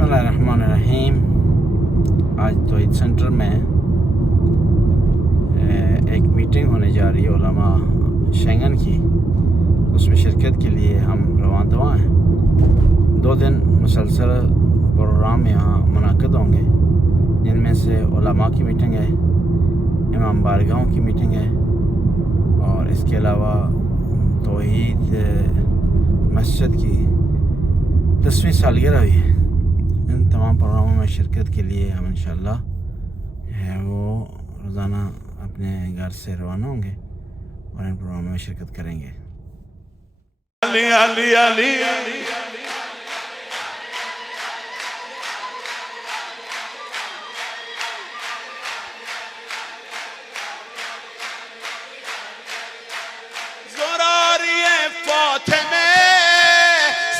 बिस्मिल्लाहिर्रहमानिर्रहीम। आज तौहीद सेंटर में एक मीटिंग होने जा रही है उलमा शेंगन की। उसमें शिरकत के लिए हम रवां दवा हैं। 2 दिन मुसलसल प्रोग्राम यहाँ मुनाकिद होंगे, जिनमें से उलमा की मीटिंग है, इमाम बारगाहों की मीटिंग है और इसके अलावा तौहीद मस्जिद की 10वीं सालगिरह भी है। इन तमाम प्रोग्रामों में शिरकत के लिए हम इंशाअल्लाह है वो रोज़ाना अपने घर से रवाना होंगे और इन प्रोग्रामों में शिरकत करेंगे। अली अली अली زراری فاطمه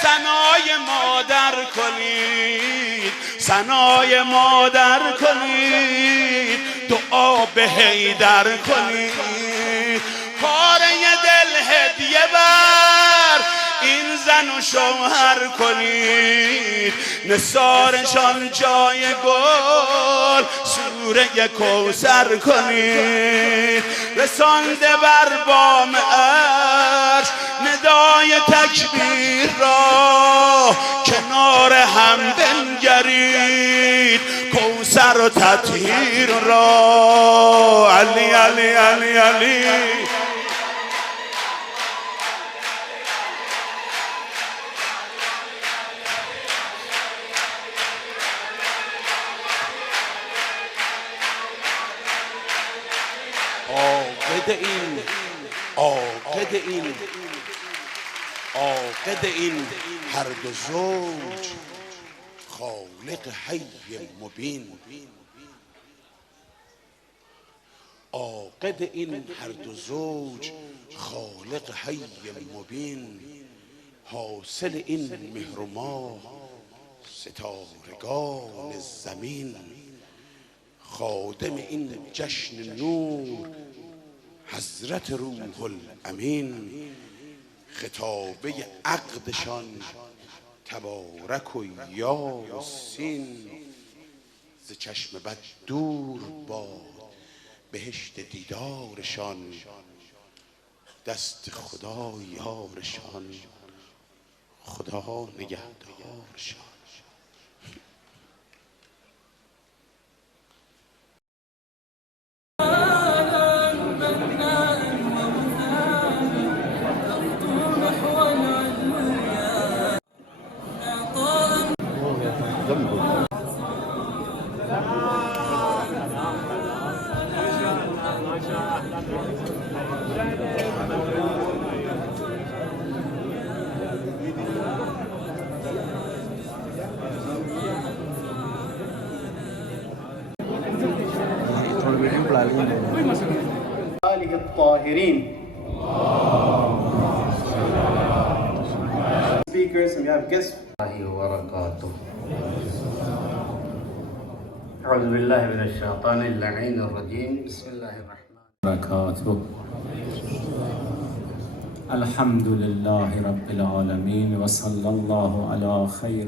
ثنای مادر کنید، ثنای مادر کنید، دعا به حیدر کنید، پاره دل هدیه بر این زن و شوهر کنید، نثارشان جای گل سوره کوثر کنید، رسانده بر بام عرش ندای تکبیر را، کنار هم بنگرید کوثر و تطهیر را. علی علی علی علی عاقد این هر دو زوج خالق حی مبین، عاقد این هر دو زوج خالق حی مبین، حاصل این مهر و ماه ستارگان زمین، خادم این جشن نور حضرت روح الامین، خطابه عقدشان تبارک و یاسین، ز چشم بد دور باد بهشت دیدارشان، دست خدا یارشان، خدا نگهدارشان. آله الطاهرين. Speakers and we have guests. وبركاته. أعوذ بالله من الشيطان اللعين الرجيم. بسم الله الرحمن وبركاته. الحمد لله رب العالمين وصلى الله على خير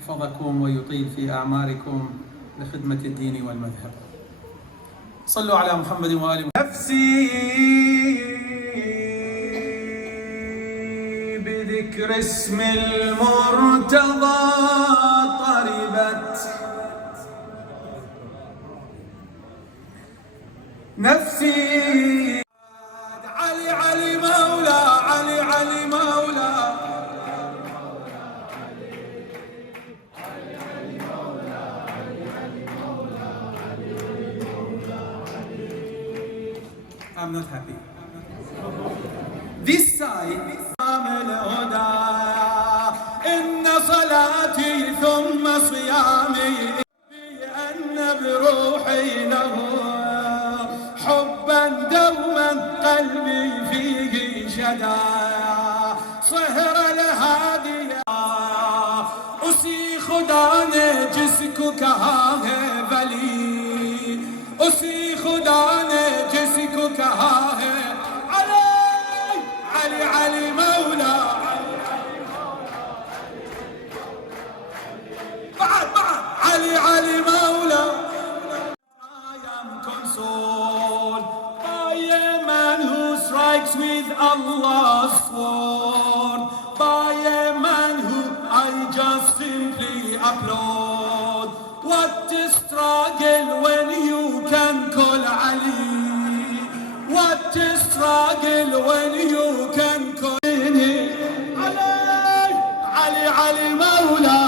يحفظكم ويطيل في أعماركم لخدمة الدين والمذهب. صلوا على محمد وآله. نفسي بذكر اسم المرتضى طربت، نفسي علي علي مولى، علي علي مولى، I'm not happy. This side, إن صلاتي ثم صيامي بأن بروحي له حبا دوما قلبي فيه شدايا صهر الهادي اسی خدا نے جس کو کہا ہے ولی، اسی خدا نے جس کو کہا ہے Allah sworn by a man who I just simply applaud. What a struggle when you can call Ali. What a struggle when you can call Ali. Ali, Ali Mawla.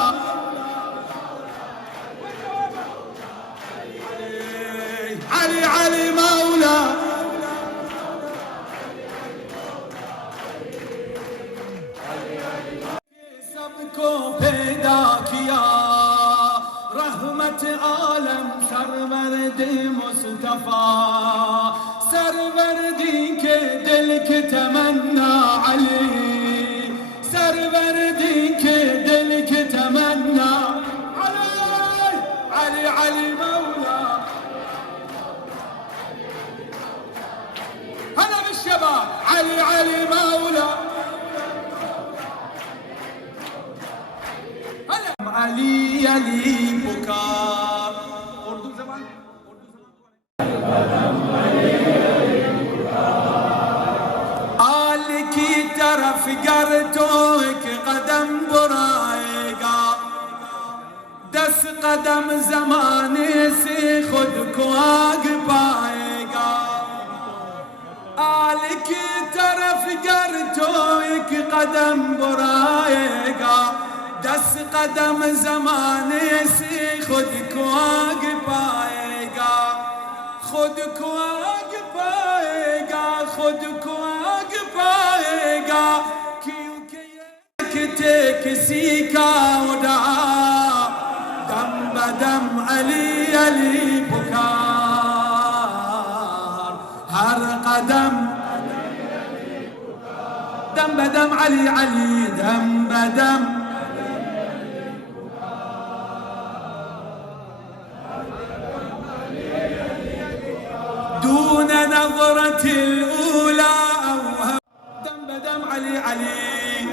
Ali, Ali Mawla. सबको पैदा किया रहमत आलम सरवरदे मुस्तफा सरवरदी के दिल की तमन्ना अली सरवरदी के दिल की तमन्ना अली अली अली मौला هلا بالشباب علي علي مولى علي علي بكار اردو زمان آل کی طرف گر تو ایک قدم برائےگا 10 قدم زمانے سے خود کو آگ پائے گا آل کی طرف گر تو ایک قدم برائےگا 10 قدم زمانے سے خود کو آگ پائے گا خود کو آگ پائے گا خود کو آگ پائے گا کیونکہ یہ کسی کا اڑا دم بدم علی علی پکار ہر قدم دم بدم علی علی دم بدم دون نظرة الأولى أو دم بدم علي علي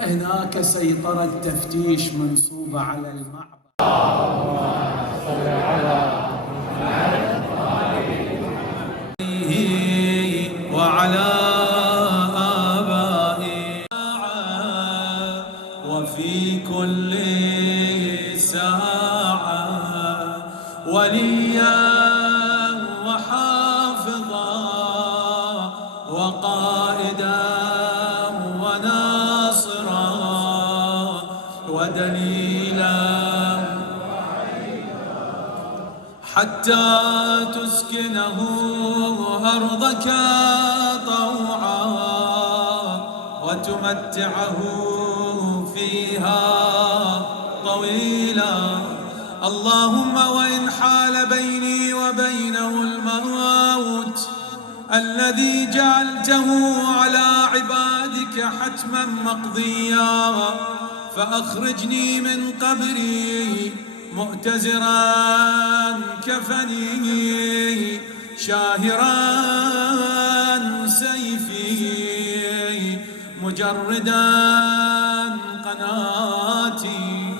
هناك سيطرة تفتيش منصوبة على المعبر وعلى وفي كل ساعة وليا وحافظا وقائدا وناصرا ودليلا حتى تسكنه أرضك طوعا وتمتعه فيها طويلا اللهم وإن حال بيني وبينه الموت الذي جعلته على عبادك حتما مقضيا فأخرجني من قبري مؤتزرا كفني شاهرا سيفي مجردا قناتي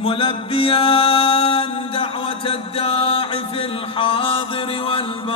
ملبيا دعوة الداعي في الحاضر والباطن